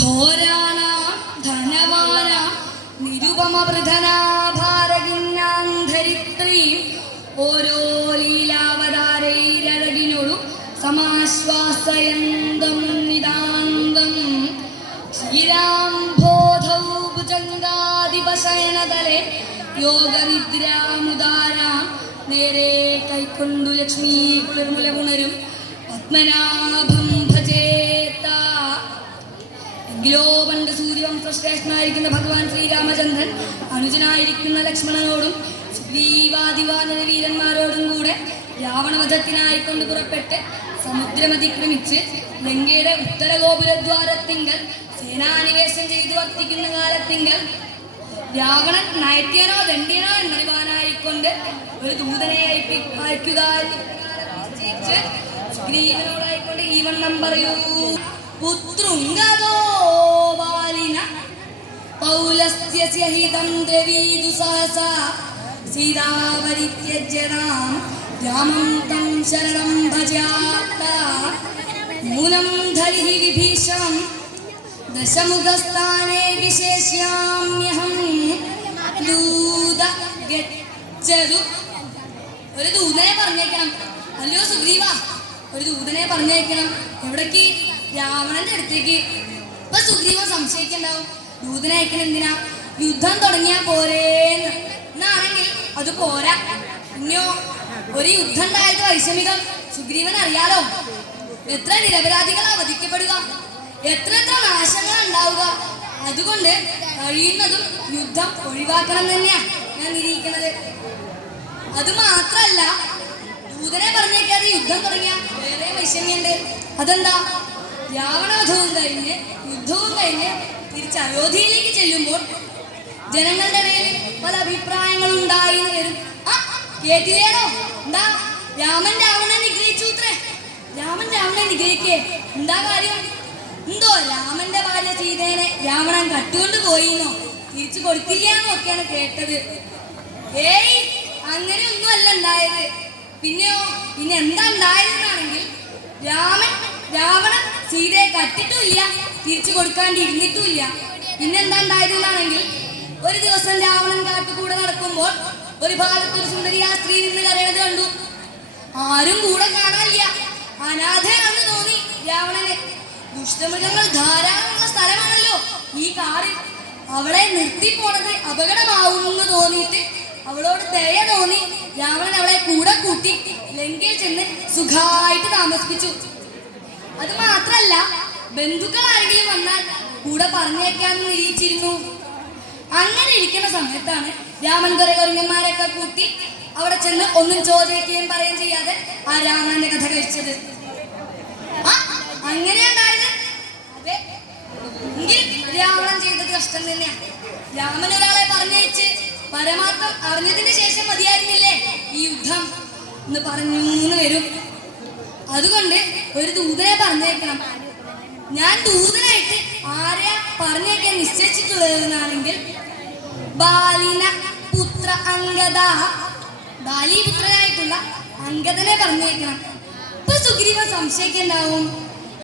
ഘോരാണ ധനവാന നിരുപമവൃധനാഭാരകിന്നാന്ധരിത്രീം ഓരോ ലീലാവതാരൈരഴകിനോടും സമാശ്വാസയന്തം നിതാന്തം. ശ്രീരാംബോധൗ ഭുജംഗാദിപശയനതലെ യോഗനിദ്രാമുദാരാം. നേരെ കൈക്കൊണ്ടു ലക്ഷ്മീ കുളിർമുല ഉണരും പത്മനാഭം എങ്കിലോ സൂര്യവംശ്രേഷ്ഠനായിരിക്കുന്ന സൂര്യവംശ ശ്രേഷ്ഠനായിരിക്കുന്ന ഭഗവാൻ ശ്രീരാമചന്ദ്രൻ അനുജനായിരിക്കുന്ന ലക്ഷ്മണനോടും സുഗ്രീവാദിവാനര വീരന്മാരോടും കൂടെ രാവണവധത്തിനായിക്കൊണ്ട് പുറപ്പെട്ട് സമുദ്രമതിക്രമിച്ച് ലങ്കയുടെ ഉത്തര ഗോപുരദ്വാരത്തിങ്കൽ സേനാനിവേശം ചെയ്തു വർത്തിക്കുന്ന കാലത്തിങ്കൽ രാവണൻ നയത്യനോ ദണ്ഡ്യനോ എന്നറിവാനായിക്കൊണ്ട് ഒരു ദൂതനെ അയക്കുക നിശ്ചയിച്ച് സുഗ്രീവനോടായിക്കൊണ്ട് ഈ വണ്ണം പറയൂ. പുത്രുങ്കതോ ബാലിന പൗലസ്ത്യസ്യ ഹിതം ദ്രവീദു സഹസാ സീതാവരിത്യജ്യതാം രാമം തം ശരണം ഭജാത്ത നൂനം ധരിഹി വിഭീഷണം ദശമുഖസ്ഥാനെ വിശേഷ്യാമ്യഹം ദൂത ഗച്ഛതു ഒരു ദൂതനെ പറഞ്ഞേക്കണം അല്ലയോ സുഗ്രീവ ഒരു ദൂതനെ പറഞ്ഞേക്കണം എവിടേക്ക് രാവണന്റെ അടുത്തേക്ക്. ഇപ്പൊ സുഗ്രീവ സംശയിക്കണ്ടാവും ദൂതനെ എന്തിനാ? യുദ്ധം തുടങ്ങിയാ പോരേന്ന്. എന്നാണെങ്കിൽ അത് പോരാ. ഇനിയോ ഒരു യുദ്ധം ഉണ്ടായത് വൈഷമികം സുഗ്രീവൻ അറിയാലോ എത്ര നിരപരാധികളാ വധിക്കപ്പെടുക. എത്ര എത്ര നാശങ്ങൾ ഉണ്ടാവുക. അതുകൊണ്ട് കഴിയുന്നതും യുദ്ധം ഒഴിവാക്കണം തന്നെയാ ഞാൻ നിരീക്കുന്നത് അത് മാത്രല്ല ദൂതനെ പറഞ്ഞേക്കാതെ യുദ്ധം തുടങ്ങിയ വേറെ വൈഷമ്യുണ്ട് അതെന്താ? രാവണവധവും കഴിഞ്ഞ് യുദ്ധവും കഴിഞ്ഞ് തിരിച്ച് അയോധ്യയിലേക്ക് ചെല്ലുമ്പോൾ ജനങ്ങളുടെ ഇടയിൽ പല അഭിപ്രായങ്ങളും ഉണ്ടായി എന്ന് വരും കേട്ടില്ലേടോ? എന്താ? രാമൻ രാവണനെ നിഗ്രഹിച്ചു രാമൻ രാവണനെ നിഗ്രഹിക്കേ. എന്താ കാര്യം? എന്തോ രാമന്റെ ഭാര്യ സീതേനെ രാവണൻ കട്ടുകൊണ്ട് പോയിന്നോ? തിരിച്ചു കൊടുക്കില്ലാന്നൊക്കെയാണ് കേട്ടത്. ഏയ് അങ്ങനെയൊന്നും അല്ല ഉണ്ടായത്. പിന്നെയോ പിന്നെ എന്താ സീതയെ കട്ടിട്ടുമില്ല തിരിച്ചു കൊടുക്കാണ്ട് ഇരുന്നിട്ടുമില്ല. പിന്നെന്താ ഉണ്ടായതെന്നാണെങ്കിൽ ഒരു ദിവസം രാവണൻ കാട്ടുകൂടെ നടക്കുമ്പോൾ ഒരു ഭാഗത്ത് ഒരു സുന്ദരി ആ സ്ത്രീ നിന്ന് കരയണത് കണ്ടു. ആരും കൂടെ കാണാനില്ല. അനാഥയാണെന്ന് തോന്നി രാവണന്. ദുഷ്ടമൃഗങ്ങൾ ധാരാളമുള്ള സ്ഥലമാണല്ലോ ഈ കാറിൽ. അവളെ നിർത്തി പോണത് അപകടമാവുമെന്ന് തോന്നിയിട്ട് അവളോട് ദയ തോന്നി. രാവണൻ അവളെ കൂടെ കൂട്ടി ലങ്കയിൽ ചെന്ന് സുഖമായിട്ട് താമസിപ്പിച്ചു. അത് മാത്രല്ല ബന്ധുക്കൾ ആരെങ്കിലും വന്നാൽ കൂടെ പറഞ്ഞേക്കാന്ന് നിരീക്ഷിച്ചിരുന്നു. അങ്ങനെ ഇരിക്കുന്ന സമയത്താണ് രാമൻ കുറെ കുരങ്ങന്മാരെയൊക്കെ കൂട്ടി അവിടെ ചെന്ന് ഒന്നും ചോദിക്കുകയും പറയുകയും ചെയ്യാതെ ആ രാമന്റെ കഥ കഴിച്ചത്. അങ്ങനെ അങ്ങനെയുണ്ടായത് അതെ. എങ്കിൽ രാവണൻ ചെയ്തത് കഷ്ടം തന്നെയാണ്. രാമൻ ഒരാളെ പറഞ്ഞയച്ച് പരമാത്മം അറിഞ്ഞതിന് ശേഷം മതിയായിരുന്നില്ലേ ഈ യുദ്ധം? എന്ന് പറഞ്ഞു വരും അതുകൊണ്ട് ഒരു ദൂതനെ പറഞ്ഞേക്കണം. ഞാൻ ദൂതനായിട്ട് ആരെയാ പറഞ്ഞേക്കാൻ നിശ്ചയിച്ചിട്ടുള്ളതെന്നാണെങ്കിൽ ബാലിന പുത്ര അംഗദ ബാലിപുത്രനായിട്ടുള്ള അംഗദനെ പറഞ്ഞേക്കണം. ഇപ്പൊ സുഗ്രീവ സംശയിക്കണ്ടാവും